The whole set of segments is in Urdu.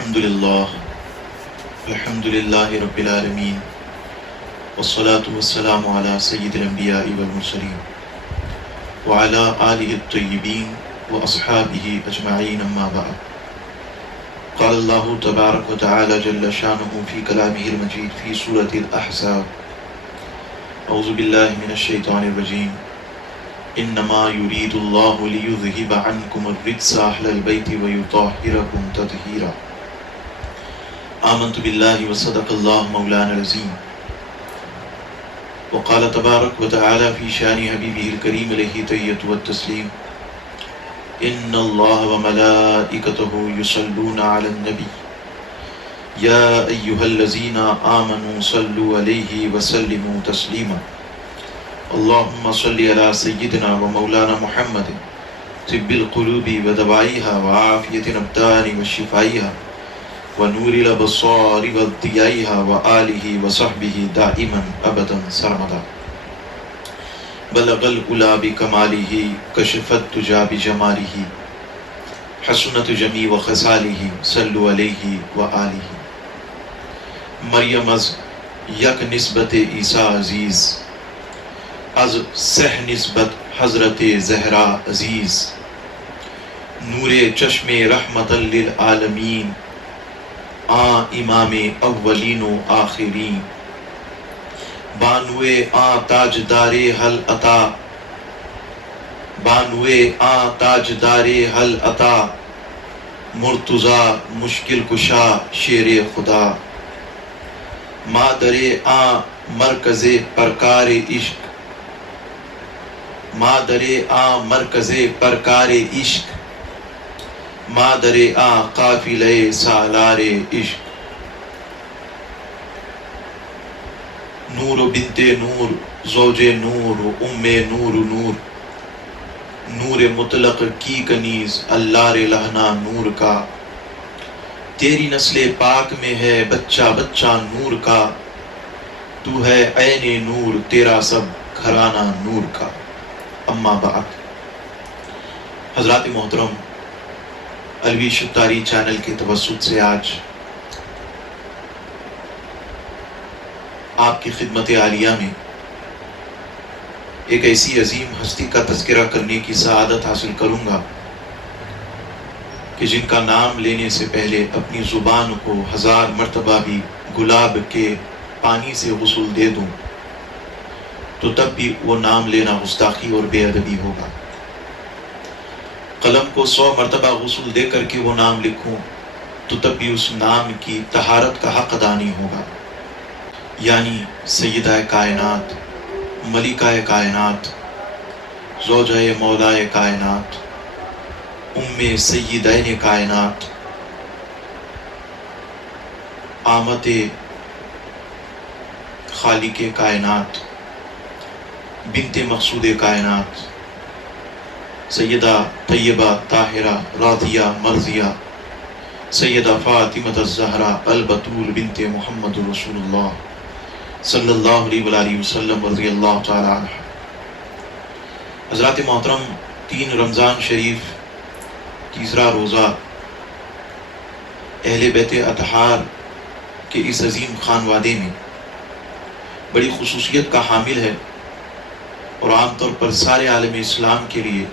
الحمد للہ رب العالمین والصلاة والسلام علی سید الانبیاء والمرسلین وعلی آلہ الطیبین واصحابہ اجمعین اما بعد قال اللہ تبارک وتعالی جل شانہ فی کلامہ المجید فی سورۃ الاحزاب اعوذ باللہ من الشیطان الرجیم انما یرید اللہ لیذہب عنکم الرجس اہل البیت ویطہرکم تطہیرا آمنت باللہ وصدق اللہ مولانا العظیم وقال تبارک وتعالی فی شان حبیبہ الکریم علیہ تحیۃ والتسلیم ان اللہ وملائکتہ یصلون علی النبی یا ایہا الذین آمنوا صلوا علیہ وسلموا تسلیما اللہم صلی علی سیدنا ومولانا محمد طب القلوب ودوائها وعافیت الابدان وشفائها ونور الابصار وضیائها وآلہ وصحبہ دائما ابدا سرمدا بلغ العلا بکمالہ کشف الدجی بجمالہ حسنت جمیع وخصالہ صلو علیہ وآلہ مریم از یک نسبت عیسیٰ عزیز از سہ نسبت حضرت زہرا عزیز نور چشم رحمت للعالمین امام اولین و آخرین بانوے تاجدار حل عطا بانوے تاجدار حل عطا مرتضی مشکل کشا شیر خدا مادر مرکز پرکار عشق مادر مرکز پرکار عشق مادر قافلہ سالار عشق نور بنت نور زوج نور ام نور نور نور مطلق کی کنیز اللہ لہنا نور کا تیری نسل پاک میں ہے بچہ بچہ نور کا تو ہے عین نور تیرا سب گھرانہ نور کا اما بعد حضرات محترم علوی شتاری چینل کے توسط سے آج آپ کی خدمت عالیہ میں ایک ایسی عظیم ہستی کا تذکرہ کرنے کی سعادت حاصل کروں گا کہ جن کا نام لینے سے پہلے اپنی زبان کو 1000 مرتبہ بھی گلاب کے پانی سے غسل دے دوں تو تب بھی وہ نام لینا گستاخی اور بے ادبی ہوگا، قلم کو 100 مرتبہ غسل دے کر کے وہ نام لکھوں تو تب بھی اس نام کی طہارت کا حق ادا نہیں ہوگا، یعنی سیدہ کائنات، ملکہ کائنات، زوجہ مولائے کائنات، ام سیدین کائنات، آمت خالق کائنات، بنت مقصود کائنات، سیدہ طیبہ طاہرہ راضیہ مرضیہ سیدہ فاطمہ الزہرا البتول بنت محمد رسول اللہ صلی اللہ علیہ وآلہ وسلم رضی اللہ تعالی عنہ۔ حضرات محترم، 3 رمضان شریف تیسرا روزہ اہل بیت اطہار کے اس عظیم خانوادے میں بڑی خصوصیت کا حامل ہے اور عام طور پر سارے عالم اسلام کے لیے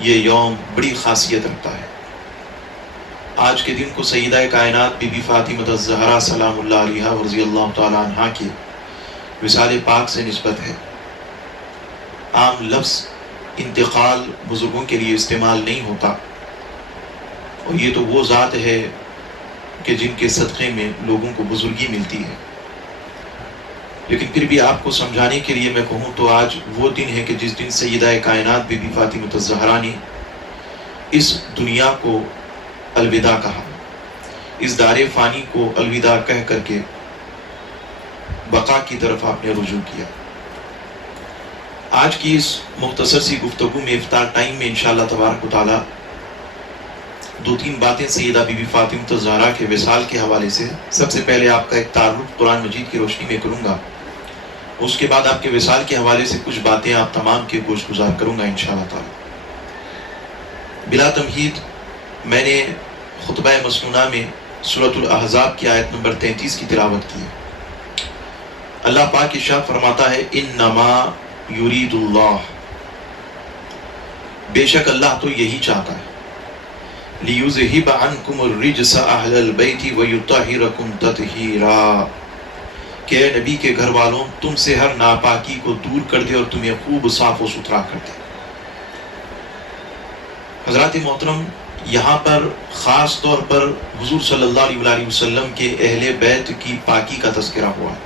یہ یوم بڑی خاصیت رکھتا ہے۔ آج کے دن کو سیدہ کائنات بی بی فاطمہ الزہرا سلام اللہ علیہا رضی اللہ تعالی عنہا کے وصال پاک سے نسبت ہے۔ عام لفظ انتقال بزرگوں کے لیے استعمال نہیں ہوتا، اور یہ تو وہ ذات ہے کہ جن کے صدقے میں لوگوں کو بزرگی ملتی ہے، لیکن پھر بھی آپ کو سمجھانے کے لیے میں کہوں تو آج وہ دن ہے کہ جس دن سیدہ کائنات بی بی فاطمہ الزہرا نے اس دنیا کو الوداع کہا، اس دار فانی کو الوداع کہہ کر کے بقا کی طرف آپ نے رجوع کیا۔ آج کی اس مختصر سی گفتگو میں افطار ٹائم میں انشاءاللہ تبارک و تعالی 2-3 باتیں سیدہ بی بی فاطمہ الزہرا کے وصال کے حوالے سے، سب سے پہلے آپ کا ایک تعارف قرآن مجید کی روشنی میں کروں گا، اس کے بعد آپ کے وصال کے حوالے سے کچھ باتیں آپ تمام کے گوش گزار کروں گا انشاءاللہ تعالی۔ بلا تمہید میں نے خطبہ مسنونہ میں سورۃ الاحزاب کی آیت نمبر 33 کی تلاوت کی ہے۔ اللہ پاک ارشاد فرماتا ہے انما یرید اللہ، بے شک اللہ تو یہی چاہتا ہے، لیذہب عنکم الرجس اہل البیت ویطہرکم تطہیرا، کہ اے نبی کے گھر والوں تم سے ہر ناپاکی کو دور کر دے اور تمہیں خوب صاف و ستھرا کر دے۔ حضرات محترم، یہاں پر خاص طور پر حضور صلی اللہ علیہ وسلم کے اہل بیت کی پاکی کا تذکرہ ہوا ہے۔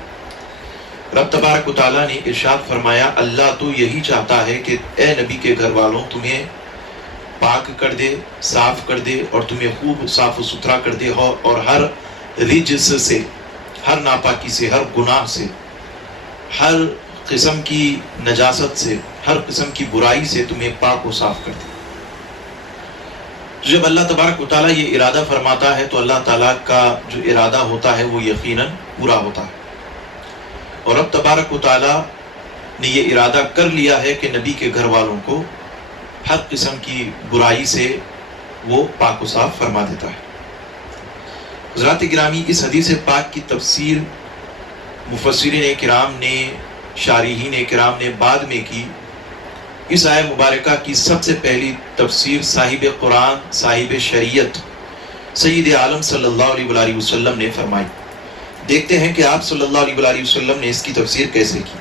رب تبارک و تعالیٰ نے ارشاد فرمایا اللہ تو یہی چاہتا ہے کہ اے نبی کے گھر والوں تمہیں پاک کر دے، صاف کر دے اور تمہیں خوب صاف و ستھرا کر دے اور ہر رجس سے، ہر ناپاکی سے، ہر گناہ سے، ہر قسم کی نجاست سے، ہر قسم کی برائی سے تمہیں پاک و صاف کر دے۔ جب اللہ تبارک و تعالیٰ یہ ارادہ فرماتا ہے تو اللہ تعالیٰ کا جو ارادہ ہوتا ہے وہ یقیناً پورا ہوتا ہے، اور رب تبارک و تعالیٰ نے یہ ارادہ کر لیا ہے کہ نبی کے گھر والوں کو ہر قسم کی برائی سے وہ پاک و صاف فرما دیتا ہے۔ حضرات گرامی، اس حدیث پاک کی تفسیر مفسرین کرام نے، شارحین کرام نے بعد میں کی۔ اس آیہ مبارکہ کی سب سے پہلی تفسیر صاحب قرآن، صاحب شریعت سید عالم صلی اللہ علیہ وسلم نے فرمائی۔ دیکھتے ہیں کہ آپ صلی اللہ علیہ وسلم نے اس کی تفسیر کیسے کی۔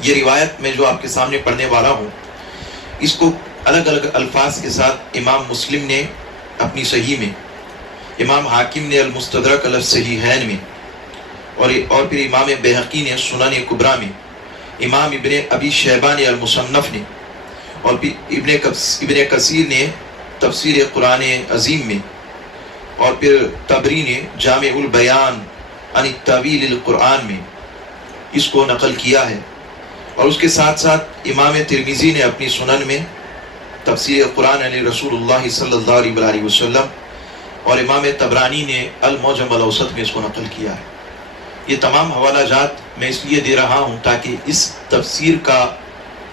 یہ روایت میں جو آپ کے سامنے پڑھنے والا ہوں، اس کو الگ الگ الفاظ کے ساتھ امام مسلم نے اپنی صحیح میں، امام حاکم نے المستدرک علی الصحیحین میں، اور پھر امام بیہقی نے سنن کبریٰ میں، امام ابن ابی شیبہ نے المصنف نے، اور پھر ابن کثیر نے تفسیر قرآن عظیم میں، اور پھر طبری نے جامع البیان عن التاویل القرآن میں اس کو نقل کیا ہے، اور اس کے ساتھ ساتھ امام ترمذی نے اپنی سنن میں تفسیر قرآن علی رسول اللہ صلی اللہ علیہ وسلم، اور امام طبرانی نے المعجم الاوسط میں اس کو نقل کیا ہے۔ یہ تمام حوالہ جات میں اس لیے دے رہا ہوں تاکہ اس تفسیر کا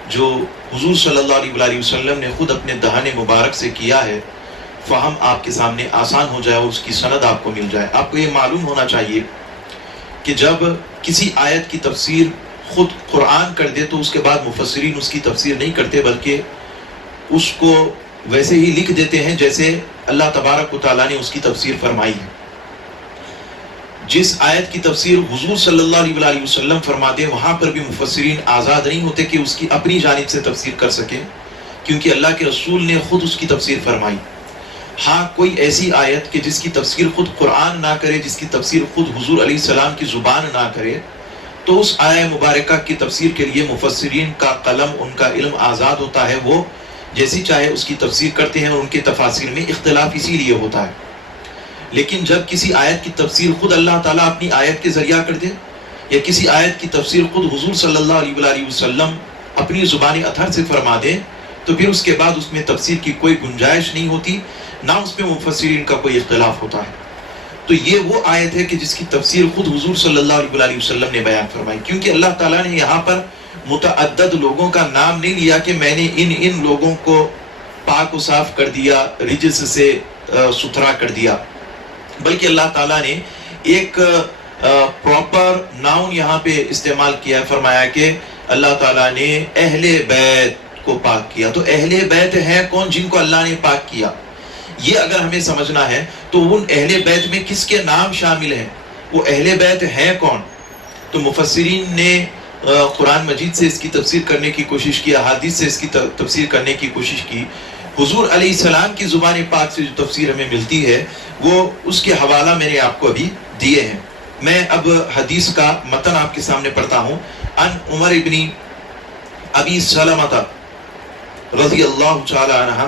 جو حضور صلی اللہ علیہ وسلم نے خود اپنے دہان مبارک سے کیا ہے، فہم آپ کے سامنے آسان ہو جائے اور اس کی سند آپ کو مل جائے۔ آپ کو یہ معلوم ہونا چاہیے کہ جب کسی آیت کی تفسیر خود قرآن کر دے تو اس کے بعد مفسرین اس کی تفسیر نہیں کرتے، بلکہ اس کو ویسے ہی لکھ دیتے ہیں جیسے اللہ تبارک و تعالیٰ نے اس کی تفسیر فرمائی ہے۔ جس آیت کی تفسیر حضور صلی اللہ علیہ وسلم فرماتے ہیں، وہاں پر بھی مفسرین آزاد نہیں ہوتے کہ اس کی اپنی جانب سے تفسیر کر سکیں، کیونکہ اللہ کے رسول نے خود اس کی تفسیر فرمائی۔ ہاں، کوئی ایسی آیت کہ جس کی تفسیر خود قرآن نہ کرے، جس کی تفسیر خود حضور علیہ السلام کی زبان نہ کرے، تو اس آیہ مبارکہ کی تفسیر کے لیے مفسرین کا قلم، ان کا علم آزاد ہوتا ہے، وہ جیسی چاہے اس کی تفسیر کرتے ہیں، اور ان کے تفاسیر میں اختلاف اسی لیے ہوتا ہے۔ لیکن جب کسی آیت کی تفسیر خود اللہ تعالیٰ اپنی آیت کے ذریعہ کر دے، یا کسی آیت کی تفسیر خود حضور صلی اللہ علیہ وسلم اپنی زبان اطہر سے فرما دے، تو پھر اس کے بعد اس میں تفسیر کی کوئی گنجائش نہیں ہوتی، نہ اس میں مفسرین کا کوئی اختلاف ہوتا ہے۔ تو یہ وہ آیت ہے کہ جس کی تفسیر خود حضور صلی اللہ علیہ وسلم نے بیان فرمائی، کیونکہ اللہ تعالیٰ نے یہاں پر متعدد لوگوں کا نام نہیں لیا کہ میں نے ان لوگوں کو پاک و صاف کر دیا، رجس سے ستھرا کر دیا، بلکہ اللہ تعالیٰ نے ایک پراپر ناؤن یہاں پہ استعمال کیا ہے۔ فرمایا کہ اللہ تعالیٰ نے اہل بیت کو پاک کیا۔ تو اہل بیت ہیں کون جن کو اللہ نے پاک کیا؟ یہ اگر ہمیں سمجھنا ہے تو ان اہل بیت میں کس کے نام شامل ہیں، وہ اہل بیت ہیں کون؟ تو مفسرین نے قرآن مجید سے اس کی تفسیر کرنے کی کوشش کی، احادیث سے اس کی تفسیر کرنے کی کوشش کی۔ حضور علیہ السلام کی زبان پاک سے جو تفسیر ہمیں ملتی ہے، وہ اس کے حوالہ میں نے آپ کو ابھی دیے ہیں۔ میں اب حدیث کا متن آپ کے سامنے پڑھتا ہوں۔ ان عمر ابن ابی سلمۃ رضی اللہ تعالی عنہ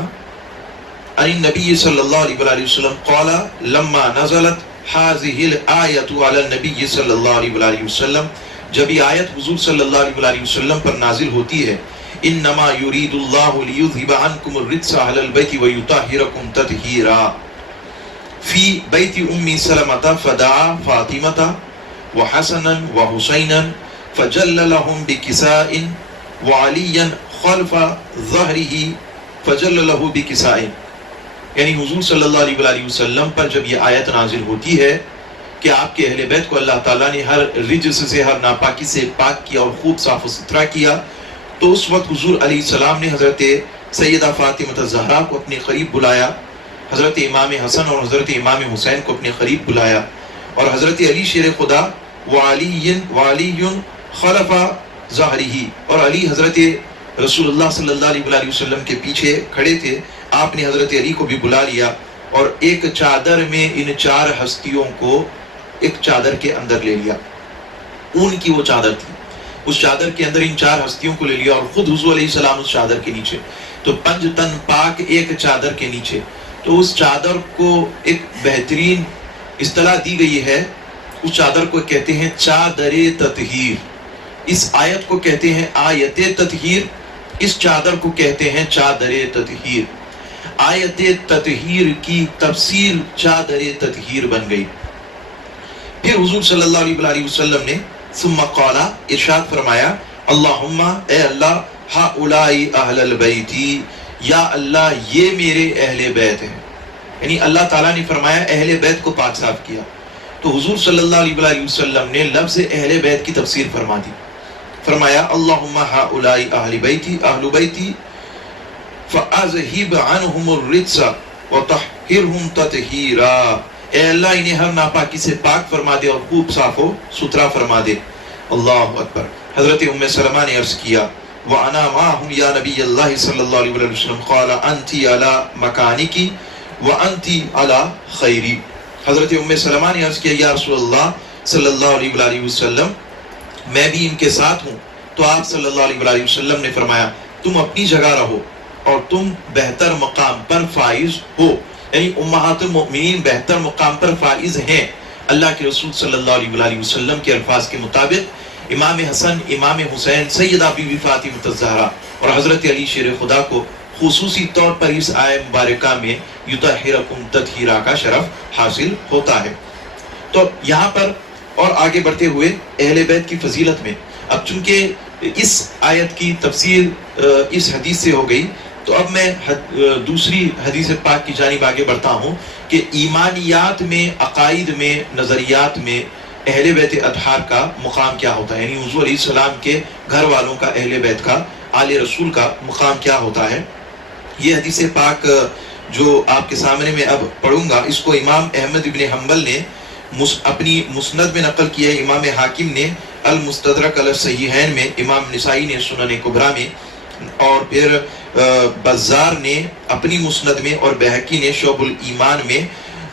عن النبی صلی اللہ علیہ وسلم قال لما نزلت هذه الآیۃ علی النبی صلی اللہ علیہ وسلم، جب یہ آیت حضور صلی اللہ علیہ وسلم پر نازل ہوتی ہے، انما یرید اللہ لیذھب عنکم الرجس اہل البیت ویطہرکم تطہیرا، فی بیت ام سلمۃ فدعا فاطمۃ وحسنا وحسینا فجل لهم بکساء وعلیا خلف ظہرہ فجل له بکساء۔ یعنی حضور صلی اللہ علیہ وآلہ وسلم پر جب یہ آیت نازل ہوتی ہے کہ آپ کے اہل بیت کو اللہ تعالیٰ نے ہر رجس سے، ہر ناپاکی سے پاک کیا اور خوب صاف و ستھرا کیا، تو اس وقت حضور علیہ السلام نے حضرت سیدہ فاطمہ الزہرا کو اپنے قریب بلایا، حضرت امام حسن اور حضرت امام حسین کو اپنے قریب بلایا، اور حضرت علی شیر خدا وعلی خلف ظہرہ، اور علی حضرت رسول اللہ صلی اللہ علیہ وآلہ وسلم کے پیچھے کھڑے تھے۔ آپ نے حضرت علی کو بھی بلا لیا اور ایک چادر میں ان چار ہستیوں کو ایک چادر کے اندر لے لیا۔ اون کی وہ چادر تھی، اس چادر کے اندر ان چار ہستیوں کو لے لیا، اور خود حضور علیہ السلام اس چادر کے نیچے، تو 5 تن پاک ایک چادر کے نیچے۔ تو اس چادر کو ایک بہترین اصطلاح دی گئی ہے، اس چادر کو کہتے ہیں چادر تطہیر، اس آیت کو کہتے ہیں آیت تطہیر، اس چادر کو کہتے ہیں چادر تطہیر۔ آیت تطہیر کی تفسیر چادر تطہیر بن گئی۔ پھر حضور صلی اللہ علیہ وآلہ وسلم نے ثم قال، ارشاد فرمایا، اللہم، اے اللہ، ہؤلائی اہل البیتی، یا اللہ یہ میرے اہل بیت ہیں، یعنی اللہ تعالیٰ نے فرمایا اہل بیت کو پاک صاف کیا، تو حضور صلی اللہ علیہ وآلہ وسلم نے لفظ اہل بیت کی تفسیر فرما دی، فرمایا اللہم ہؤلائی اہل بیتی فَأَذْهِبْ عَنْهُمُ الرِّجْسَ وَطَهِّرْهُمْ تَطْهِيرًا، اے اللہ انہیں ہر ناپاکی سے پاک فرما دے اور خوب صاف و ستھرا فرما دے۔ اللہ اکبر۔ حضرت ام سلمہ نے عرض کیا، وَأَنَا مَعَهُمْ يَا نَبِيَّ اللَّهِ صلی اللہ علیہ وسلم، قَالَ أَنْتِ عَلَى مَكَانِكِ وَأَنْتِ عَلَى خَيْرِ۔ حضرت ام سلمہ نے عرض کیا، یا رسول اللہ صلی اللہ علیہ وآلہ وسلم، میں بھی ان کے ساتھ ہوں۔ تو آپ صلی اللہ علیہ وآلہ وسلم نے فرمایا، تم اپنی جگہ رہو اور تم بہتر مقام پر فائز ہو، یعنی امہات المؤمنین بہتر مقام پر فائز ہیں۔ اللہ کے رسول صلی اللہ علیہ وآلہ وسلم کے الفاظ کے مطابق امام حسن، امام حسین، سیدہ بی بی فاطمہ الزہرا اور حضرت علی شیر خدا کو خصوصی طور پر اس آیہ مبارکہ میں یطہرکم تطہیرا کا شرف حاصل ہوتا ہے۔ تو یہاں پر اور آگے بڑھتے ہوئے اہل بیت کی فضیلت میں، اب چونکہ اس آیت کی تفسیر اس حدیث سے ہو گئی، تو اب میں دوسری حدیث پاک کی جانب آگے بڑھتا ہوں کہ ایمانیات میں، عقائد میں، نظریات میں اہل بیت اطہار کا مقام کیا ہوتا ہے، یعنی حضور علیہ السلام کے گھر والوں کا، اہل بیت کا، آل رسول کا مقام کیا ہوتا ہے۔ یہ حدیث پاک جو آپ کے سامنے میں اب پڑھوں گا، اس کو امام احمد ابن حنبل نے اپنی مسند میں نقل کیا ہے، امام حاکم نے المستدرک علی الصحیحین میں، امام نسائی نے سنن کبریٰ میں، اور پھر بزار نے اپنی مسند میں، اور بہقی نے شعب الایمان میں،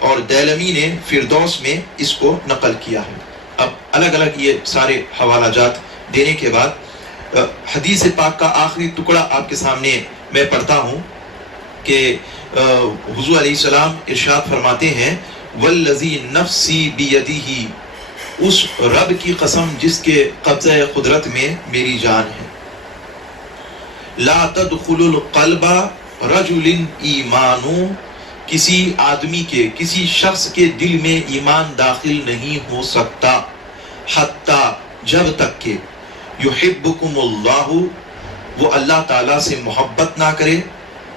اور دیلمی نے فردوس میں اس کو نقل کیا ہے۔ اب الگ الگ یہ سارے حوالہ جات دینے کے بعد حدیث پاک کا آخری ٹکڑا آپ کے سامنے میں پڑھتا ہوں کہ حضور علیہ السلام ارشاد فرماتے ہیں، والذی نفسی بیدہ، اس رب کی قسم جس کے قبضہ قدرت میں میری جان ہے، لا تدخل القلب رجل ایمانو، کسی آدمی کے، کسی شخص کے دل میں ایمان داخل نہیں ہو سکتا، حتی، جب تک کہ یحبکم اللہ، وہ اللہ تعالیٰ سے محبت نہ کرے،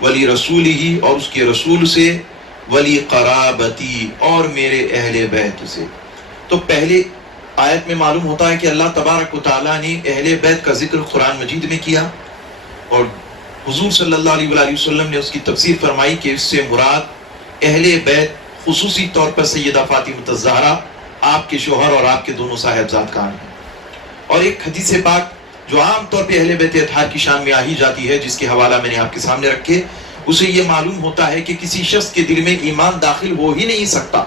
ولی رسولہ، اور اس کے رسول سے، ولی قرابتی، اور میرے اہل بیت سے۔ تو پہلے آیت میں معلوم ہوتا ہے کہ اللہ تبارک و تعالیٰ نے اہل بیت کا ذکر قرآن مجید میں کیا، اور حضور صلی اللہ علیہ وآلہ وسلم نے اس کی تفسیر فرمائی کہ اس سے مراد اہل بیت خصوصی طور پر سیدہ فاطمہ الزہرا، آپ کے شوہر اور آپ کے دونوں صاحبزادگان ہیں۔ اور ایک حدیث پاک جو عام طور پہ اہل بیت اطہار کی شان میں آہی جاتی ہے، جس کے حوالہ میں نے آپ کے سامنے رکھے، اسے یہ معلوم ہوتا ہے کہ کسی شخص کے دل میں ایمان داخل ہو ہی نہیں سکتا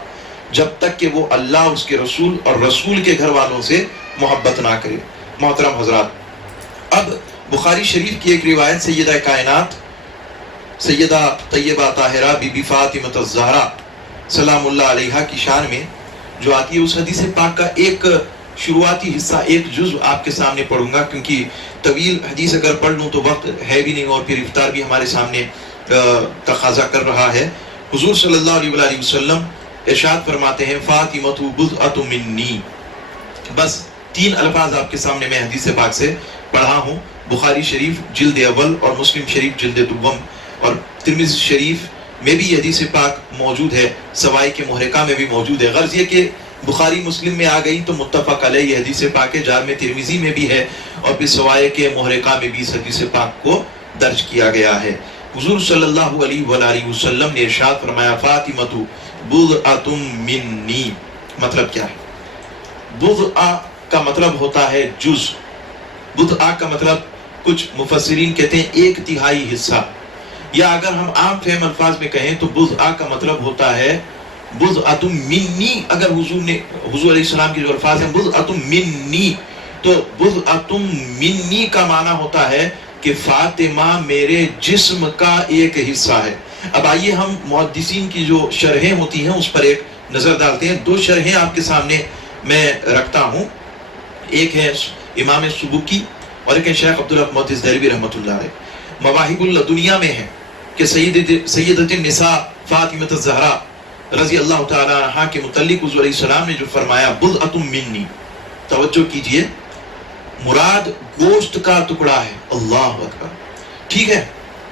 جب تک کہ وہ اللہ، اس کے رسول اور رسول کے گھر والوں سے محبت نہ کرے۔ محترم حضرات، اب بخاری شریف کی ایک روایت سیدہ کائنات سیدہ طیبہ طاہرہ بی بی فاطمہ الزہرا سلام اللہ علیہا کی شان میں جو آتی ہے، اس حدیث پاک کا ایک شروعاتی حصہ، ایک جزء آپ کے سامنے پڑھوں گا، کیونکہ طویل حدیث اگر پڑھ لوں تو وقت ہے بھی نہیں، اور پھر افطار بھی ہمارے سامنے تقاضا کر رہا ہے۔ حضور صلی اللہ علیہ وآلہ وسلم ارشاد فرماتے ہیں، فاطمۃ بضعۃ منی، بس 3 الفاظ آپ کے سامنے میں حدیث پاک سے پڑھا ہوں۔ بخاری شریف جلد اول اور مسلم شریف جلد دوم اور ترمذی شریف میں بھی یہ حدیث پاک موجود ہے، سوائے کے محرقہ میں بھی موجود ہے۔ غرض یہ کہ بخاری مسلم میں آ گئی تو متفق علیہ یہ حدیث پاک ہے، جامع ترمذی میں بھی ہے، اور پھر سوائے کے محرقہ میں بھی اس حدیث پاک کو درج کیا گیا ہے۔ حضور صلی اللہ علیہ وآلہ وسلم نے ارشاد فرمایا فاطمۃ بضعۃ منی۔ مطلب کیا ہے؟ بضع کا مطلب ہوتا ہے جز، بضع کا مطلب کچھ مفسرین کہتے ہیں 1/3 حصہ، یا اگر ہم عام فہم الفاظ میں کہیں تو بضع کا مطلب ہوتا ہے بضعۃ منی۔ اگر حضور علیہ السلام کے جو الفاظ ہیں بضعۃ منی، تو بضعۃ منی کا معنی ہوتا ہے کہ فاطمہ میرے جسم کا ایک حصہ ہے۔ اب آئیے ہم محدثین کی جو شرحیں ہوتی ہیں اس پر ایک نظر ڈالتے ہیں۔ 2 شرحیں آپ کے سامنے میں رکھتا ہوں، ایک ہے امام سبکی اور ایک ہے شیخ عبداللہ محدث دہلوی رحمۃ اللہ علیہ۔ مواہب الدنیا میں ہے کہ سیدۃ النساء فاطمہ الزہرا رضی اللہ تعالی عنہا کے متعلق حضور علیہ السلام نے جو فرمایا بضعۃ منی، توجہ کیجئے، مراد گوشت کا ٹکڑا ہے۔ اللہ اکبر، ٹھیک ہے،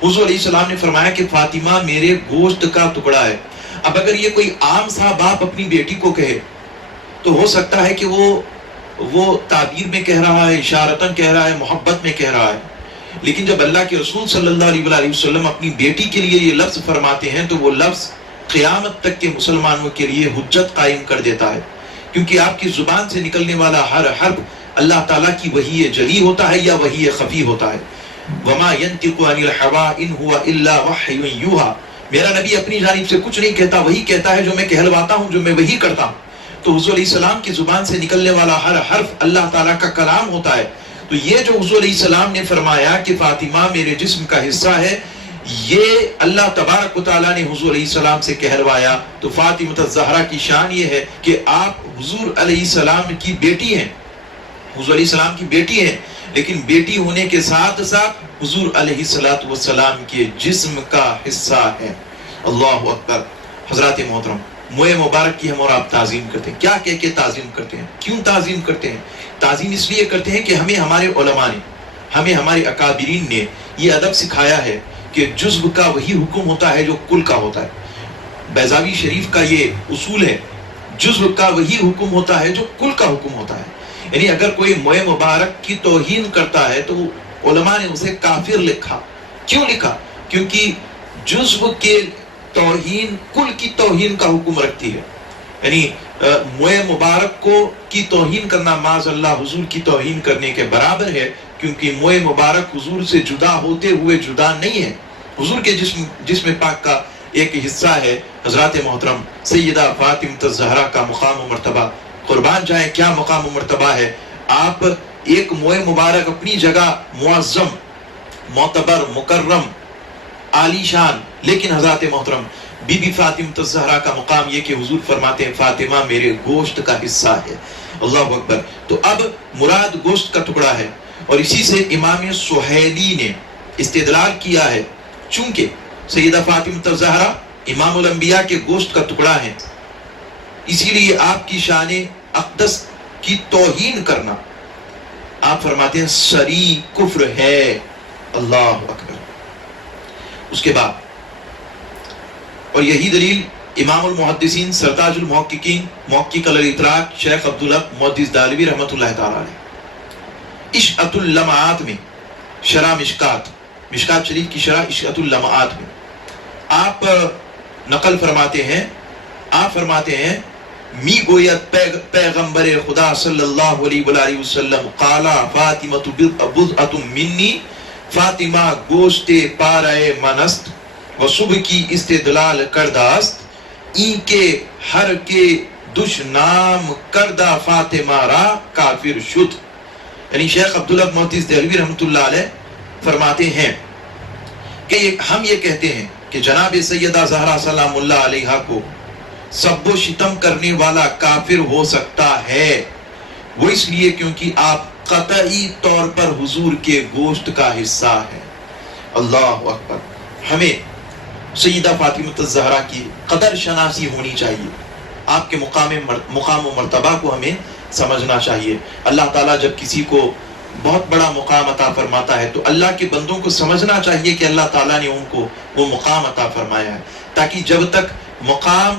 حضور علیہ السلام نے فرمایا کہ فاطمہ میرے گوشت کا ٹکڑا ہے۔ اب اگر یہ کوئی عام سا باپ اپنی بیٹی کو کہے تو ہو سکتا ہے کہ وہ تعبیر میں کہہ رہا ہے، اشارتاً کہہ رہا ہے، محبت میں کہہ رہا ہے، لیکن جب اللہ کے رسول صلی اللہ علیہ وسلم اپنی بیٹی کے لیے یہ لفظ فرماتے ہیں تو وہ لفظ قیامت تک کے مسلمانوں کے لیے حجت قائم کر دیتا ہے، کیونکہ آپ کی زبان سے نکلنے والا ہر حرف اللہ تعالیٰ کی وحی جلی ہوتا ہے یا وحی خفی ہوتا ہے۔ وما ينطق عن الهوى ان هو الا وحی یوحى، میرا نبی اپنی جانب سے کچھ نہیں کہتا، وہی کہتا ہے جو میں کہلواتا ہوں، جو میں وہی کرتا ہوں۔ تو حضور علیہ السلام کی زبان سے نکلنے والا ہر حرف اللہ تعالیٰ کا کلام ہوتا ہے۔ تو یہ جو حضور علیہ السلام نے فرمایا کہ فاطمہ میرے جسم کا حصہ ہے، یہ اللہ تبارک و تعالیٰ نے حضور علیہ السلام سے کہلوایا۔ تو فاطمہ الزہرا کی شان یہ ہے کہ آپ حضور علیہ السلام کی بیٹی ہیں، حضور علیہ السلام کی بیٹی ہیں، لیکن بیٹی ہونے کے ساتھ ساتھ حضور علیہ السلام کے جسم کا حصہ ہے۔ اللہ اکبر۔ حضرات محترم، موئے مبارک کی ہم اور آپ تعظیم کرتے ہیں، کیا کہہ کے تعظیم کرتے ہیں؟ کیوں تعظیم کرتے ہیں؟ تعظیم اس لیے کرتے ہیں کہ ہمیں ہمارے علماء نے، ہمیں ہمارے اکابرین نے یہ ادب سکھایا ہے کہ جزو کا وہی حکم ہوتا ہے جو کل کا ہوتا ہے۔ بیضاوی شریف کا یہ اصول ہے، جزو کا وہی حکم ہوتا ہے جو کل کا حکم ہوتا ہے۔ یعنی اگر کوئی موئے مبارک کی توہین کرتا ہے تو علماء نے اسے کافر لکھا۔ کیوں لکھا؟ کیونکہ جزو کے توہین کل کی توہین کا حکم رکھتی ہے۔ یعنی موئے مبارک کو کی توہین کرنا معاذ اللہ حضور کی توہین کرنے کے برابر ہے، کیونکہ موئے مبارک حضور سے جدا ہوتے ہوئے جدا نہیں ہے، حضور کے جسم پاک کا ایک حصہ ہے۔ حضرات محترم، سیدہ فاطمہ الزہرا کا مقام و مرتبہ، قربان جائیں کیا مقام و مرتبہ ہے۔ آپ ایک موئے مبارک اپنی جگہ معظم، معتبر، مکرم، عالی شان، لیکن حضرات محترم بی بی فاطمہ الزہرا کا مقام یہ کہ حضور فرماتے ہیں فاطمہ میرے گوشت کا حصہ ہے۔ اللہ اکبر۔ تو اب مراد گوشت کا ٹکڑا ہے، اور اسی سے امام سہیلی نے استدلال کیا ہے، چونکہ سیدہ فاطمہ الزہرا امام الانبیاء کے گوشت کا ٹکڑا ہے، اسی لیے آپ کی شان اقدس کی توہین کرنا، آپ فرماتے ہیں صریح کفر ہے۔ اللہ اکبر۔ اس کے بعد، اور یہی دلیل امام المحدثین سرتاج المحققین محقق الاطراق شیخ عبداللہ محدث دہلوی رحمۃ اللہ تعالی علیہ اشعۃ اللمعات میں، شرح مشکات شریف کی شرح اشعۃ اللمعات میں آپ نقل فرماتے ہیں، آپ فرماتے ہیں می گوید پیغمبر خدا صلی اللہ علیہ وآلہ وسلم قالا فاطمہ بضعۃ منی، فاطمہ گوشت پارائے منست و صبح کی استدلال کرداست، این کے ہر کے دشنام کردہ فاطمہ را کافر شد۔ یعنی شیخ عبداللہ محدث دہلوی رحمۃ اللہ علیہ فرماتے ہیں کہ ہم یہ کہتے ہیں کہ جناب سیدہ زہرا سلام اللہ علیہا کو سب و شتم کرنے والا کافر ہو سکتا ہے، وہ اس لیے کیونکہ آپ قطعی طور پر حضور کے گوشت کا حصہ ہے۔ اللہ اکبر۔ ہمیں سیدہ فاطمہ الزہرا کی قدر شناسی ہونی چاہیے، آپ کے مقام و مرتبہ کو ہمیں سمجھنا چاہیے۔ اللہ تعالیٰ جب کسی کو بہت بڑا مقام عطا فرماتا ہے تو اللہ کے بندوں کو سمجھنا چاہیے کہ اللہ تعالیٰ نے ان کو وہ مقام عطا فرمایا ہے۔ تاکہ جب تک مقام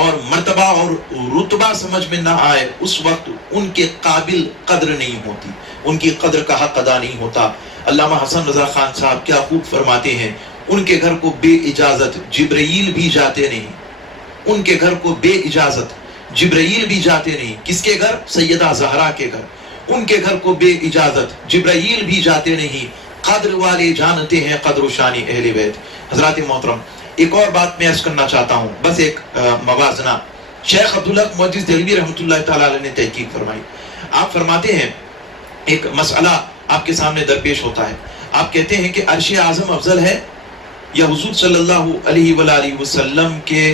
اور مرتبہ اور رتبہ سمجھ میں نہ آئے اس وقت ان کے قابل قدر نہیں ہوتی، ان کی قدر کا حق ادا نہیں ہوتا۔ علامہ حسن رضا خان صاحب کیا خوب فرماتے ہیں، ان کے گھر کو بے اجازت جبرائیل بھی جاتے نہیں، ان کے گھر کو بے اجازت جبرائیل بھی جاتے نہیں۔ کس کے گھر؟ سیدہ زہرا کے گھر۔ ان کے گھر کو بے اجازت جبرائیل بھی جاتے نہیں، قدر والے جانتے ہیں قدر و شان اہل بیت۔ حضرات محترم، ایک اور بات میں عرض کرنا چاہتا ہوں، بس ایک موازنہ۔ شیخ عبدالحق محدث دہلوی رحمۃ اللہ تعالیٰ علیہ نے تحقیق فرمائی۔ آپ فرماتے ہیں ایک مسئلہ آپ کے سامنے درپیش ہوتا ہے، آپ کہتے ہیں کہ عرش اعظم افضل ہے یا حضور صلی اللہ علیہ وآلہ وسلم کے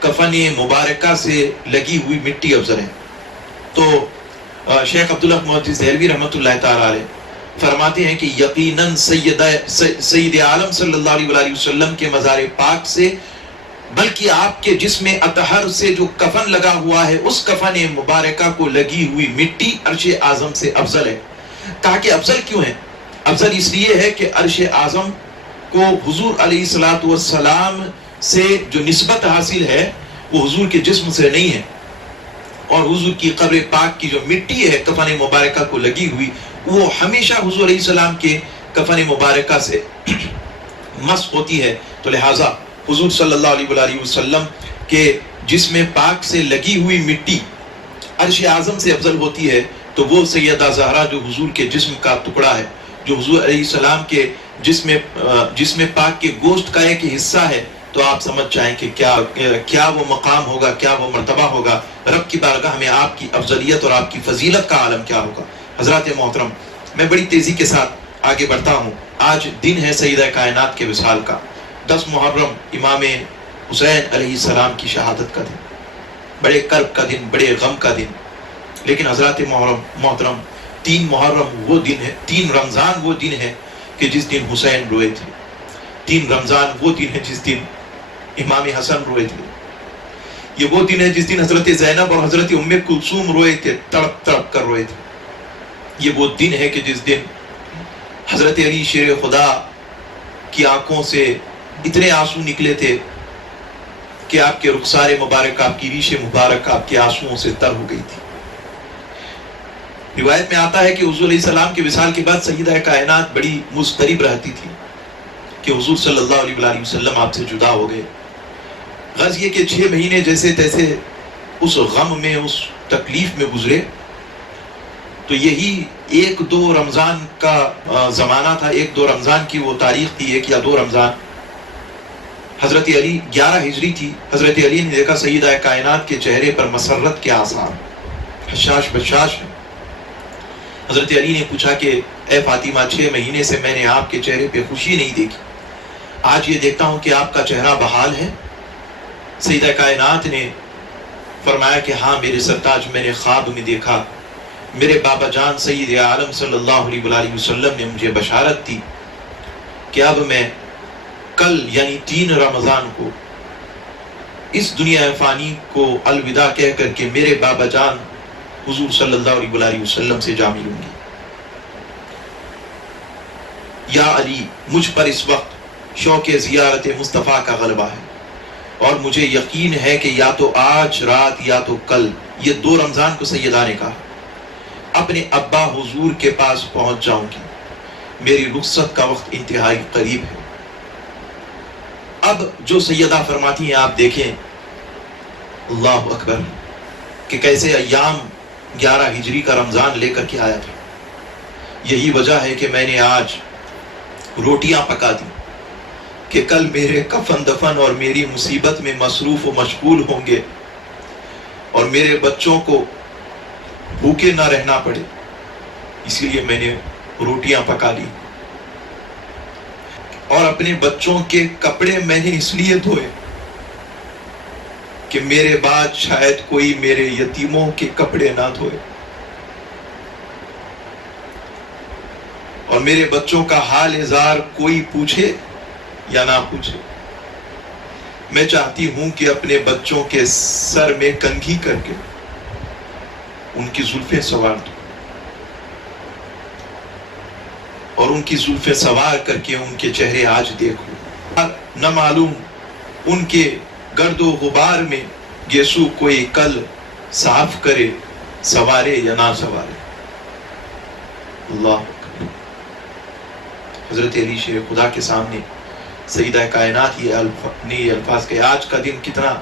کفن مبارکہ سے لگی ہوئی مٹی افضل ہے؟ تو شیخ عبدالحق محدث دہلوی رحمۃ اللہ تعالیٰ علیہ فرماتے ہیں کہ یقیناً سید عالم صلی اللہ علیہ وآلہ وسلم کے مزار پاک سے، بلکہ آپ کے جسم اطہر سے جو کفن لگا ہوا ہے اس کفن مبارکہ کو لگی ہوئی مٹی عرش اعظم سے افضل ہے۔ کہا کہ افضل کیوں ہے؟ افضل اس لیے ہے کہ عرش اعظم کو حضور علیہ السلام سے جو نسبت حاصل ہے وہ حضور کے جسم سے نہیں ہے، اور حضور کی قبر پاک کی جو مٹی ہے کفن مبارکہ کو لگی ہوئی وہ ہمیشہ حضور علیہ السلام کے کفن مبارکہ سے مس ہوتی ہے۔ تو لہٰذا حضور صلی اللہ علیہ وآلہ وسلم کے جسم پاک سے لگی ہوئی مٹی عرش اعظم سے افضل ہوتی ہے، تو وہ سیدہ زہرا جو حضور کے جسم کا ٹکڑا ہے، جو حضور علیہ السلام کے جسم پاک کے گوشت کا ایک حصہ ہے، تو آپ سمجھ جائیں کہ کیا وہ مقام ہوگا، کیا وہ مرتبہ ہوگا رب کی بارگاہ میں، آپ کی افضلیت اور آپ کی فضیلت کا عالم کیا ہوگا۔ حضرات محترم، میں بڑی تیزی کے ساتھ آگے بڑھتا ہوں۔ آج دن ہے سیدہ کائنات کے وصال کا، 10 محرم امام حسین علیہ السلام کی شہادت کا دن، بڑے کرب کا دن، بڑے غم کا دن۔ لیکن حضرات محترم، 3 محرم وہ دن ہے، 3 رمضان وہ دن ہے کہ جس دن حسین روئے تھے، 3 رمضان وہ دن ہے جس دن امام حسن روئے تھے، یہ وہ دن ہے جس دن حضرت زینب اور حضرت ام کلثوم روئے تھے، تڑپ تڑپ کر روئے تھے، یہ وہ دن ہے کہ جس دن حضرت علی شیر خدا کی آنکھوں سے اتنے آنسو نکلے تھے کہ آپ کے رخسار مبارک، آپ کی ریش مبارک آپ کے آنسوؤں سے تر ہو گئی تھی۔ روایت میں آتا ہے کہ حضور علیہ السلام کے وصال کے بعد سیدہ کائنات بڑی مضطرب رہتی تھی کہ حضور صلی اللہ علیہ وآلہ وسلم آپ سے جدا ہو گئے۔ غرض یہ کہ 6 مہینے جیسے تیسے اس غم میں، اس تکلیف میں گزرے، تو یہی 1-2 رمضان کا زمانہ تھا، 1-2 رمضان کی وہ تاریخ تھی، 1 یا 2 رمضان۔ حضرت علی 11 ہجری تھی، حضرت علی نے دیکھا سیدہ کائنات کے چہرے پر مسرت کے آثار، حشاش بشاش ہے۔ حضرت علی نے پوچھا کہ اے فاطمہ، 6 مہینے سے میں نے آپ کے چہرے پہ خوشی نہیں دیکھی، آج یہ دیکھتا ہوں کہ آپ کا چہرہ بحال ہے۔ سیدہ کائنات نے فرمایا کہ ہاں میرے سرتاج، میں نے خواب میں دیکھا، میرے بابا جان سید عالم صلی اللہ علیہ وآلہ وسلم نے مجھے بشارت دی کہ اب میں کل یعنی 3 رمضان کو اس دنیا فانی کو الوداع کہہ کر کے میرے بابا جان حضور صلی اللہ علیہ وآلہ وسلم سے جا ملوں گی۔ یا علی، مجھ پر اس وقت شوق زیارت مصطفیٰ کا غلبہ ہے، اور مجھے یقین ہے کہ یا تو آج رات یا تو کل، یہ 2 رمضان کو سیدہ نے کہا، اپنے ابا حضور کے پاس پہنچ جاؤں گی، میری رخصت کا وقت انتہائی قریب ہے۔ اب جو سیدہ فرماتی ہیں آپ دیکھیں، اللہ اکبر، کہ کیسے ایام 11 ہجری کا رمضان لے کر کے آیا تھا۔ یہی وجہ ہے کہ میں نے آج روٹیاں پکا دی کہ کل میرے کفن دفن اور میری مصیبت میں مصروف و مشغول ہوں گے، اور میرے بچوں کو بھوکے نہ رہنا پڑے، اسی لیے میں نے روٹیاں پکا لی، اور اپنے بچوں کے کپڑے میں نے اس لیے دھوئے کہ میرے بعد شاید کوئی میرے یتیموں کے کپڑے نہ دھوئے، اور میرے بچوں کا حال اظہار کوئی پوچھے یا نہ پوچھے۔ میں چاہتی ہوں کہ اپنے بچوں کے سر میں کنگھی کر کے ان کی زلفیں سوار دوں، اور ان کی زلفیں سوار کر کے ان کے چہرے آج دیکھوں۔ نہ معلوم ان کے گرد و غبار میں گیسو کوئی کل صاف کرے سوارے یا نہ سوارے. اللہ اکبر. حضرت علی شیر خدا کے سامنے سیدہ کائنات یہ الفاظ کہ آج کا دن کتنا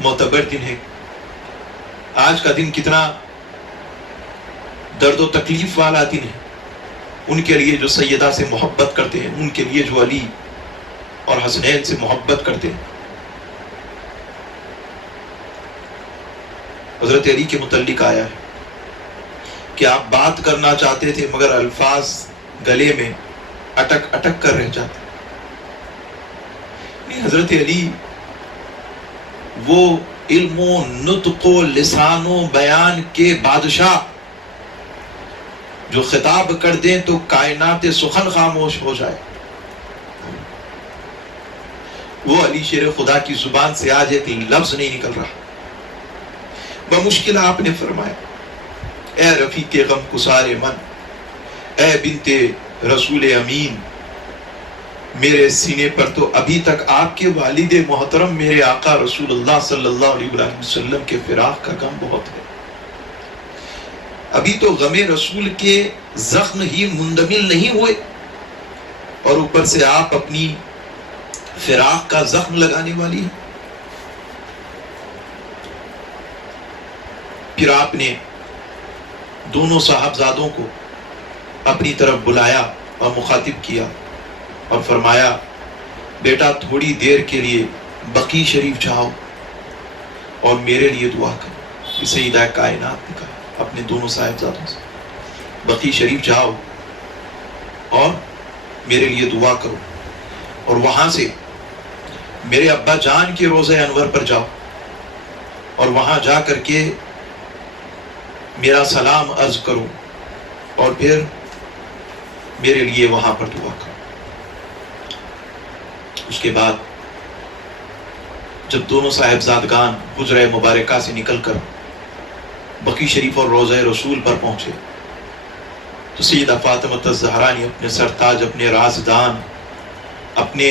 معتبر دن ہے، آج کا دن کتنا درد و تکلیف والا دن ہے ان کے لیے جو سیدہ سے محبت کرتے ہیں، ان کے لیے جو علی اور حسنین سے محبت کرتے ہیں. حضرت علی کے متعلق آیا ہے کہ آپ بات کرنا چاہتے تھے مگر الفاظ گلے میں اٹک اٹک کر رہ جاتے. حضرت علی وہ علم و نطق و لسان و بیان کے بادشاہ جو خطاب کر دیں تو کائنات سخن خاموش ہو جائے. وہ علی شیر خدا کی زبان سے آج ایک لفظ نہیں نکل رہا. بمشکل آپ نے فرمایا اے رفیق غم گسار من، اے بنت رسول امین، میرے سینے پر تو ابھی تک آپ کے والد محترم میرے آقا رسول اللہ صلی اللہ علیہ وسلم کے فراق کا غم بہت ہے. ابھی تو غم رسول کے زخم ہی مندمل نہیں ہوئے اور اوپر سے آپ اپنی فراق کا زخم لگانے والی ہیں. پھر آپ نے دونوں صاحبزادوں کو اپنی طرف بلایا اور مخاطب کیا اور فرمایا بیٹا تھوڑی دیر کے لیے بقی شریف جاؤ اور میرے لیے دعا کرو. سیدہ کائنات نے کہا اپنے دونوں صاحبزادوں سے بقی شریف جاؤ اور میرے لیے دعا کرو اور وہاں سے میرے ابا جان کے روضہ انور پر جاؤ اور وہاں جا کر کے میرا سلام عرض کرو اور پھر میرے لیے وہاں پر دعا کرو. اس کے بعد جب دونوں صاحبزادگان حجرہ مبارکہ سے نکل کر بقی شریف اور روضہ رسول پر پہنچے تو سیدہ فاطمہ الزہرا نے اپنے سرتاج، اپنے رازدان، اپنے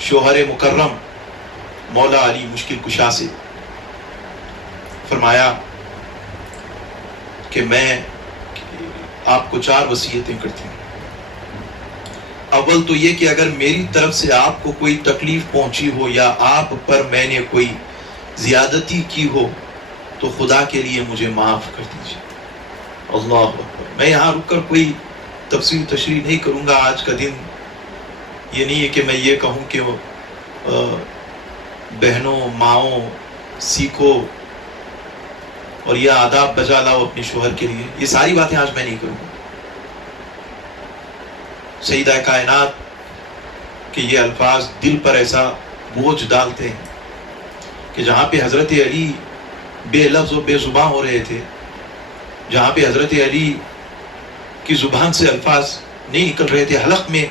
شوہر مکرم مولا علی مشکل کشا سے فرمایا کہ میں آپ کو 4 وصیتیں کرتی ہوں. اول تو یہ کہ اگر میری طرف سے آپ کو کوئی تکلیف پہنچی ہو یا آپ پر میں نے کوئی زیادتی کی ہو تو خدا کے لیے مجھے معاف کر دیجیے. اللہ اکبر. میں یہاں رک کر کوئی تفصیل تشریح نہیں کروں گا. آج کا دن یہ نہیں ہے کہ میں یہ کہوں کہ بہنوں ماؤں سیکھو اور یہ آداب بجا لاؤ اپنے شوہر کے لیے. یہ ساری باتیں آج میں نہیں کروں گا. سیدہ کائنات کہ یہ الفاظ دل پر ایسا بوجھ ڈالتے ہیں کہ جہاں پہ حضرت علی بے لفظ و بے زباں ہو رہے تھے، جہاں پہ حضرت علی کی زبان سے الفاظ نہیں نکل رہے تھے، حلق میں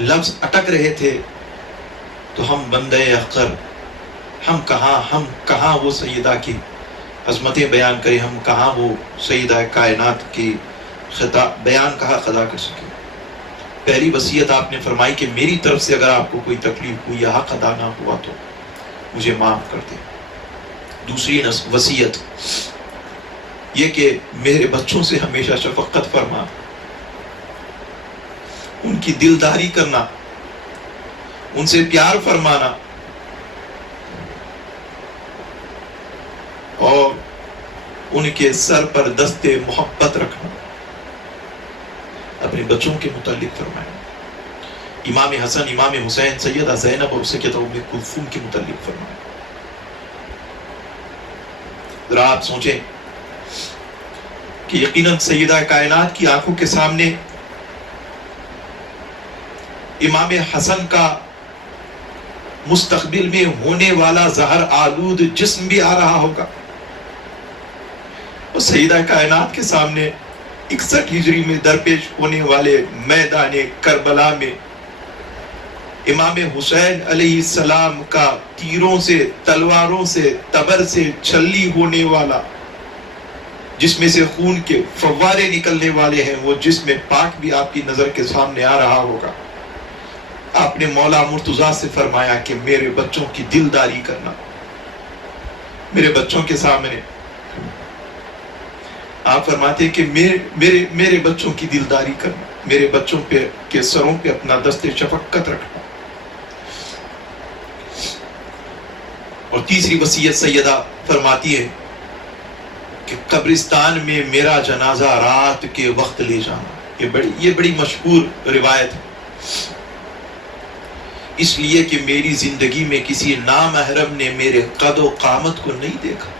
لفظ اٹک رہے تھے، تو ہم بندے احقر ہم کہاں وہ سیدہ کی عظمتیں بیان کریں، ہم کہاں وہ سیدہ کائنات کی بیان کہاں خدا کر سکے. پہلی وصیت آپ نے فرمائی کہ میری طرف سے اگر آپ کو کوئی تکلیف ہوئی یا حق ادا نہ ہوا تو مجھے معاف کر دے. دوسری وصیت یہ کہ میرے بچوں سے ہمیشہ شفقت فرما، ان کی دلداری کرنا، ان سے پیار فرمانا اور ان کے سر پر دست محبت رکھنا. اپنے بچوں کے متعلق فرمایا. امام حسن، امام حسین، سیدہ زینب اور سیدہ ام کلثوم کے متعلق فرمایا. ذرا آپ سوچیں کہ یقیناً سیدہ کائنات کی آنکھوں کے سامنے امام حسن کا مستقبل میں ہونے والا زہر آلود جسم بھی آ رہا ہوگا اور سیدہ کائنات کے سامنے 61 ہجری میں درپیش ہونے والے میدان کربلا میں امام حسین علیہ السلام کا تیروں سے، تلواروں سے، تبر سے چھلی ہونے والا، جس میں سے خون کے فوارے نکلنے والے ہیں، وہ جسم پاک بھی آپ کی نظر کے سامنے آ رہا ہوگا. آپ نے مولا مرتضیٰ سے فرمایا کہ میرے بچوں کی دلداری کرنا، میرے بچوں کے سامنے آپ فرماتے کہ میرے بچوں کی دلداری کرنا، میرے بچوں کے سروں پہ اپنا دست شفقت رکھنا۔ اور تیسری وصیت سیدہ فرماتی ہے کہ قبرستان میں میرا جنازہ رات کے وقت لے جانا۔ یہ بڑی مشہور روایت ہے، اس لیے کہ میری زندگی میں کسی نامحرم نے میرے قد و قامت کو نہیں دیکھا۔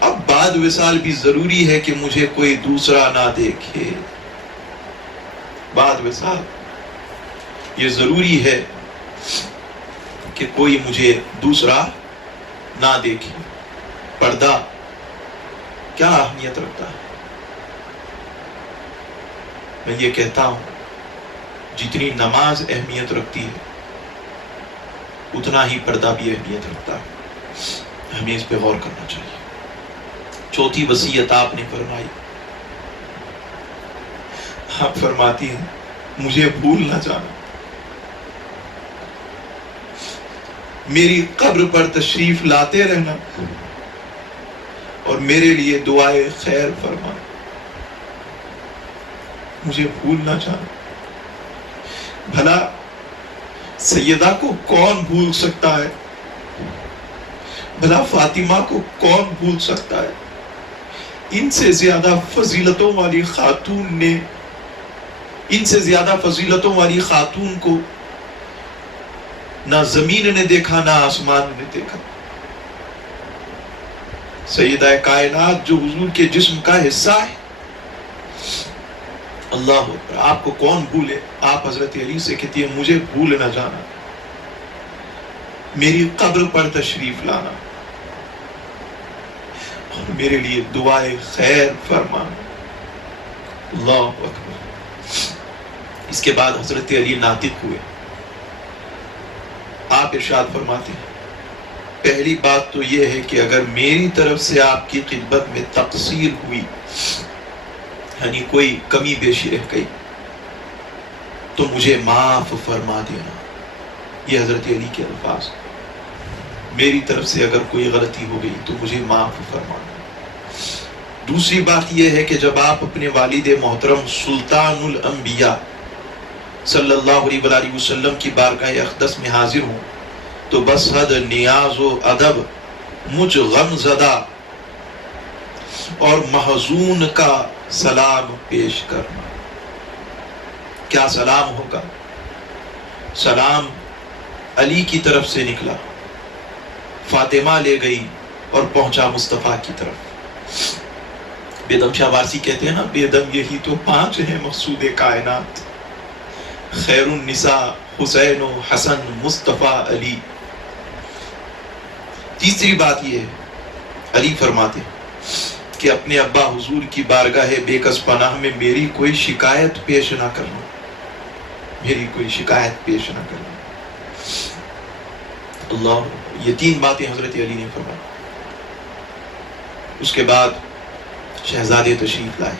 اب بعد وصال بھی ضروری ہے کہ مجھے کوئی دوسرا نہ دیکھے، بعد وصال یہ ضروری ہے کہ کوئی مجھے دوسرا نہ دیکھے۔ پردہ کیا اہمیت رکھتا ہے؟ میں یہ کہتا ہوں جتنی نماز اہمیت رکھتی ہے اتنا ہی پردہ بھی اہمیت رکھتا ہے، ہمیں اس پہ غور کرنا چاہیے۔ چوتھی وصیت آپ نے فرمائی، آپ فرماتی ہیں مجھے بھول نہ جانا، میری قبر پر تشریف لاتے رہنا اور میرے لیے دعائے خیر فرمانا، مجھے بھول نہ جانا۔ بھلا سیدہ کو کون بھول سکتا ہے؟ بھلا فاطمہ کو کون بھول سکتا ہے؟ ان سے زیادہ فضیلتوں والی خاتون کو نہ زمین نے دیکھا نہ آسمان نے دیکھا۔ سیدہ کائنات جو حضور کے جسم کا حصہ ہے، اللہ اکبر، آپ کو کون بھولے؟ آپ حضرت علی سے کہتی ہے مجھے بھول نہ جانا، میری قبر پر تشریف لانا اور میرے لیے دعائے خیر فرمانا۔ اللہ اکبر۔ اس کے بعد حضرت علی ناطق ہوئے، آپ ارشاد فرماتے ہیں پہلی بات تو یہ ہے کہ اگر میری طرف سے آپ کی خدمت میں تقصیر ہوئی، یعنی کوئی کمی بیشی رہ گئی، تو مجھے معاف فرما دینا۔ یہ حضرت علی کے الفاظ، میری طرف سے اگر کوئی غلطی ہو گئی تو مجھے معاف فرمانا۔ دوسری بات یہ ہے کہ جب آپ اپنے والد محترم سلطان الانبیاء صلی اللہ علیہ وآلہ وسلم کی بارگاہ اقدس میں حاضر ہوں تو بس حد نیاز و ادب مجھ غم زدہ اور محزون کا سلام پیش کرنا۔ کیا سلام ہوگا؟ سلام علی کی طرف سے نکلا، فاطمہ لے گئی اور پہنچا مصطفیٰ کی طرف۔ بیدم شاہ وارسی کہتے ہیں نا، بیدم یہی تو 5 ہیں مقصود کائنات، خیر النساء حسین و حسن مصطفیٰ علی۔ تیسری بات یہ ہے، علی فرماتے کہ اپنے ابا حضور کی بارگاہ بے کس پناہ میں میری کوئی شکایت پیش نہ کرنا، میری کوئی شکایت پیش نہ کرنا۔ اللہ، یہ 3 باتیں حضرت علی نے فرمائی۔ اس کے بعد شہزادے تشریف لائے،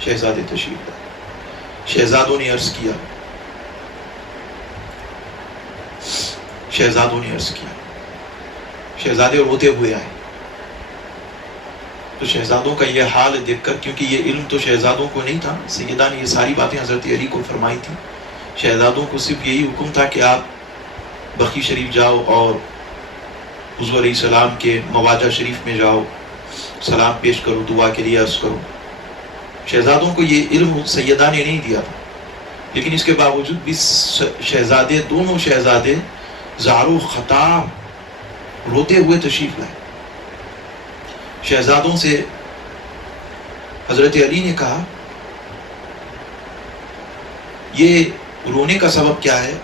شہزادے تشریف لائے۔ شہزادوں نے عرض کیا، شہزادوں نے عرض کیا، شہزادے روتے ہوئے آئے۔ تو شہزادوں کا یہ حال دیکھ کر، کیونکہ یہ علم تو شہزادوں کو نہیں تھا، سیدہ نے یہ ساری باتیں حضرت علی کو فرمائی تھی، شہزادوں کو صرف یہی حکم تھا کہ آپ بقی شریف جاؤ اور حضور علیہ السلام کے مواجہ شریف میں جاؤ، سلام پیش کرو، دعا کے لیے عرض کرو۔ شہزادوں کو یہ علم سیدہ نے نہیں دیا تھا، لیکن اس کے باوجود بھی شہزادے، دونوں شہزادے زار و خطاب روتے ہوئے تشریف لائے۔ شہزادوں سے حضرت علی نے کہا یہ رونے کا سبب کیا ہے؟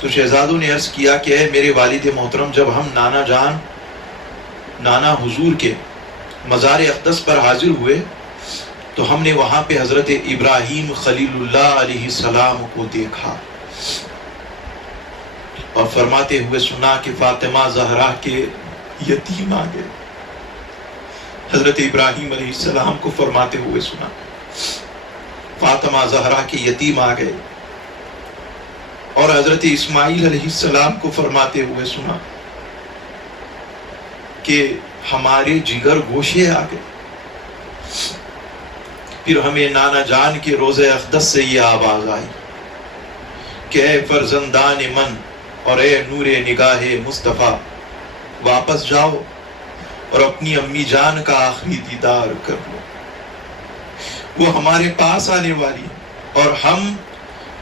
تو شہزادوں نے عرض کیا کہ اے میرے والد محترم، جب ہم نانا حضور کے مزار اقدس پر حاضر ہوئے تو ہم نے وہاں پہ حضرت ابراہیم خلیل اللہ علیہ السلام کو دیکھا اور فرماتے ہوئے سنا کہ فاطمہ زہرا کے یتیم آ گئے۔ حضرت ابراہیم علیہ السلام کو فرماتے ہوئے سنا فاطمہ زہرا کے یتیم آ گئے اور حضرت اسماعیل علیہ السلام کو فرماتے ہوئے سنا کہ ہمارے جگر گوشے آ گئے. پھر ہمیں نانا جان کے روزہ اقدس سے یہ آواز آئی کہ اے فرزندان من اور اے نور نگاہ مصطفیٰ، واپس جاؤ اور اپنی امی جان کا آخری دیدار کر لو. وہ ہمارے پاس آنے والی اور ہم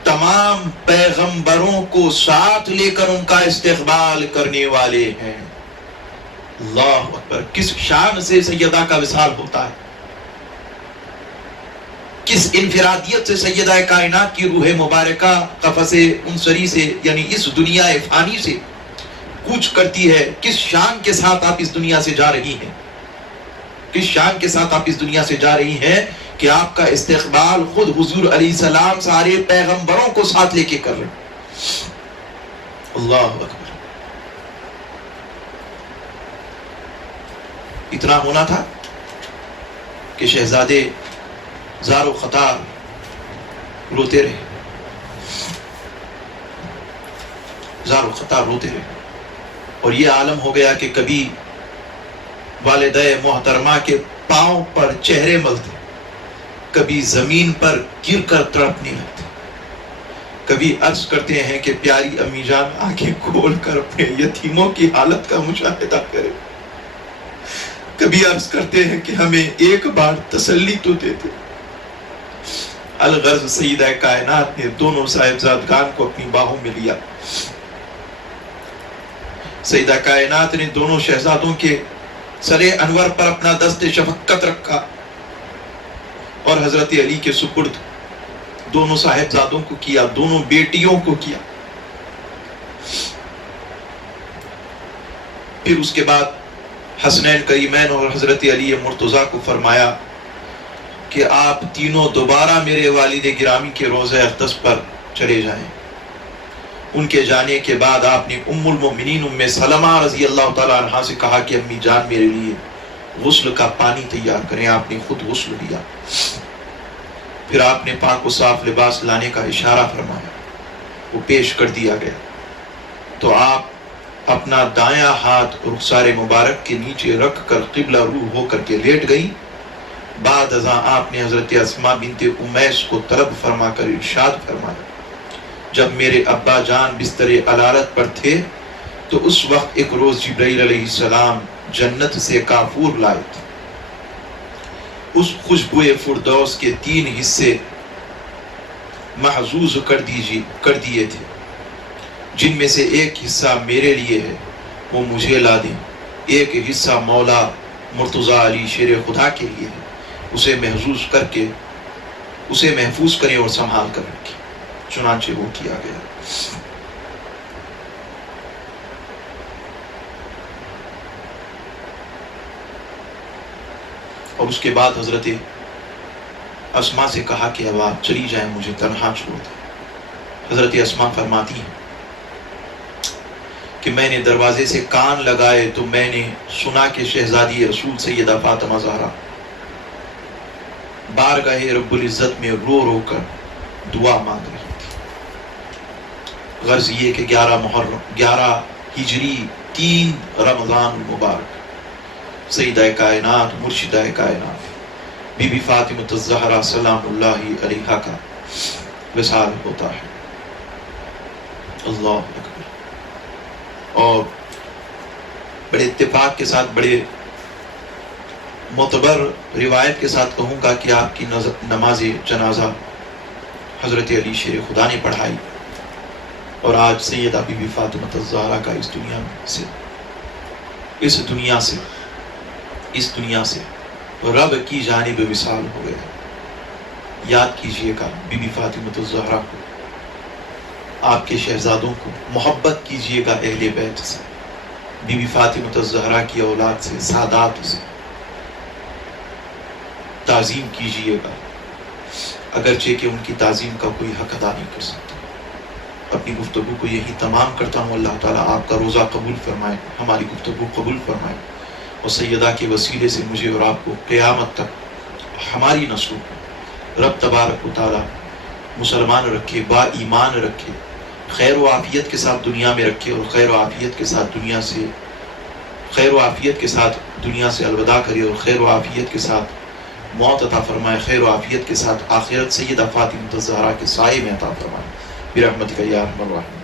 تمام پیغمبروں کو ساتھ لے کر ان کا استقبال کرنے والے ہیں. اللہ اکبر! کس شان سے سیدہ کا وصال ہوتا ہے، کس انفرادیت سے سیدہ کائنات کی روح مبارکہ قفس انصری سے یعنی اس دنیا فانی سے کوچ کرتی ہے. کس شان کے ساتھ آپ اس دنیا سے جا رہی ہیں، کس شان کے ساتھ آپ اس دنیا سے جا رہی ہیں کہ آپ کا استقبال خود حضور علیہ السلام سارے پیغمبروں کو ساتھ لے کے کر رہے ہیں. اللہ اکبر! اتنا ہونا تھا کہ شہزادے زار و خطار روتے رہے، زار و خطار روتے رہے. اور یہ عالم ہو گیا کہ کبھی والدہ محترمہ کے پاؤں پر چہرے ملتے، کبھی زمین پر گر کر تڑپنے لگتے، کبھی عرض کرتے ہیں کہ پیاری امی جان آنکھیں کھول کر اپنے یتیموں کی حالت کا مشاہدہ کرے، کبھی عرض کرتے ہیں کہ ہمیں ایک بار تسلی تو دیتے. الغرض سیدہ کائنات نے دونوں صاحبزادگان کو اپنی باہوں میں لیا. سیدہ کائنات نے دونوں شہزادوں کے سر انور پر اپنا دست شفقت رکھا اور حضرت علی کے سپرد دونوں صاحبزادوں کو کیا، دونوں بیٹیوں کو کیا. پھر اس کے بعد حسنین کریمین اور حضرت علی مرتضیٰ کو فرمایا کہ آپ تینوں دوبارہ میرے والد گرامی کے روزہ اقدس پر چلے جائیں. ان کے جانے کے بعد آپ نے ام المؤمنین ام سلمہ رضی اللہ تعالیٰ عنہ سے کہا کہ امی جان میرے لیے غسل کا پانی تیار کریں. آپ نے خود غسل لیا. پھر آپ نے پاک و صاف لباس لانے کا اشارہ فرمایا، وہ پیش کر دیا گیا. تو آپ اپنا دایاں ہاتھ رخسار مبارک کے نیچے رکھ کر قبلہ رو ہو کر کے لیٹ گئی. بعد ازاں آپ نے حضرت اسماء بنت امیس کو طلب فرما کر ارشاد فرمایا، جب میرے ابا جان بستر علالت پر تھے تو اس وقت ایک روز جبرائیل علیہ السلام جنت سے کافور لائے تھے. اس خوشبوئے فردوس کے 3 حصے محظوظ کر دیے تھے، جن میں سے ایک حصہ میرے لیے ہے، وہ مجھے لا دیں. ایک حصہ مولا مرتضیٰ علی شیر خدا کے لیے ہے، اسے محفوظ کریں اور سنبھال کر رکھیں. چنانچہ وہ کیا گیا. اور اس کے بعد حضرت اسماء سے کہا کہ اب آپ چلی جائیں، مجھے تنہا چھوڑ دیں. حضرت اسماء فرماتی ہیں کہ میں نے دروازے سے کان لگائے تو میں نے سنا کہ شہزادی رسول سیدہ فاطمہ زہرا بارگاہ رب العزت میں رو رو کر دعا مانگ رہی تھی. غرض یہ کہ 11 ہجری 3 رمضان المبارک سیدہ کائنات مرشدہ کائنات بی بی فاطمہ الزہرا سلام اللہ علیہا کا وصال ہوتا ہے. اللہ اکبر! اور بڑے اتفاق کے ساتھ، بڑے معتبر روایت کے ساتھ کہوں گا کہ آپ کی نماز جنازہ حضرت علی شیر خدا نے پڑھائی. اور آج سیدہ بی بی فاطمہ الزہرا کا اس دنیا سے رب کی جانب وصال ہو گیا. یاد کیجئے گا بی بی فاطمہ الزہرا کو، آپ کے شہزادوں کو، محبت کیجئے گا اہل بیت سے، بی بی فاطمہ الزہرا کی اولاد سے، سادات سے تعظیم کیجئے گا، اگرچہ کہ ان کی تعظیم کا کوئی حق ادا نہیں کر سکتا. اپنی گفتگو کو یہی تمام کرتا ہوں. اللہ تعالیٰ آپ کا روزہ قبول فرمائے، ہماری گفتگو قبول فرمائے، اور سیدہ کے وسیلے سے مجھے اور آپ کو قیامت تک ہماری نسلوں کو رب تبارک و تعالی مسلمان رکھے، با ایمان رکھے، خیر و عافیت کے ساتھ دنیا میں رکھے، اور خیر و عافیت کے ساتھ دنیا سے الوداع کرے، اور خیر و عافیت کے ساتھ موت عطا فرمائے، خیر و عافیت کے ساتھ آخرت سیدہ فاطمہ الزہرا کے سائے میں عطا فرمائے برحمتک یا ارحم الراحمین۔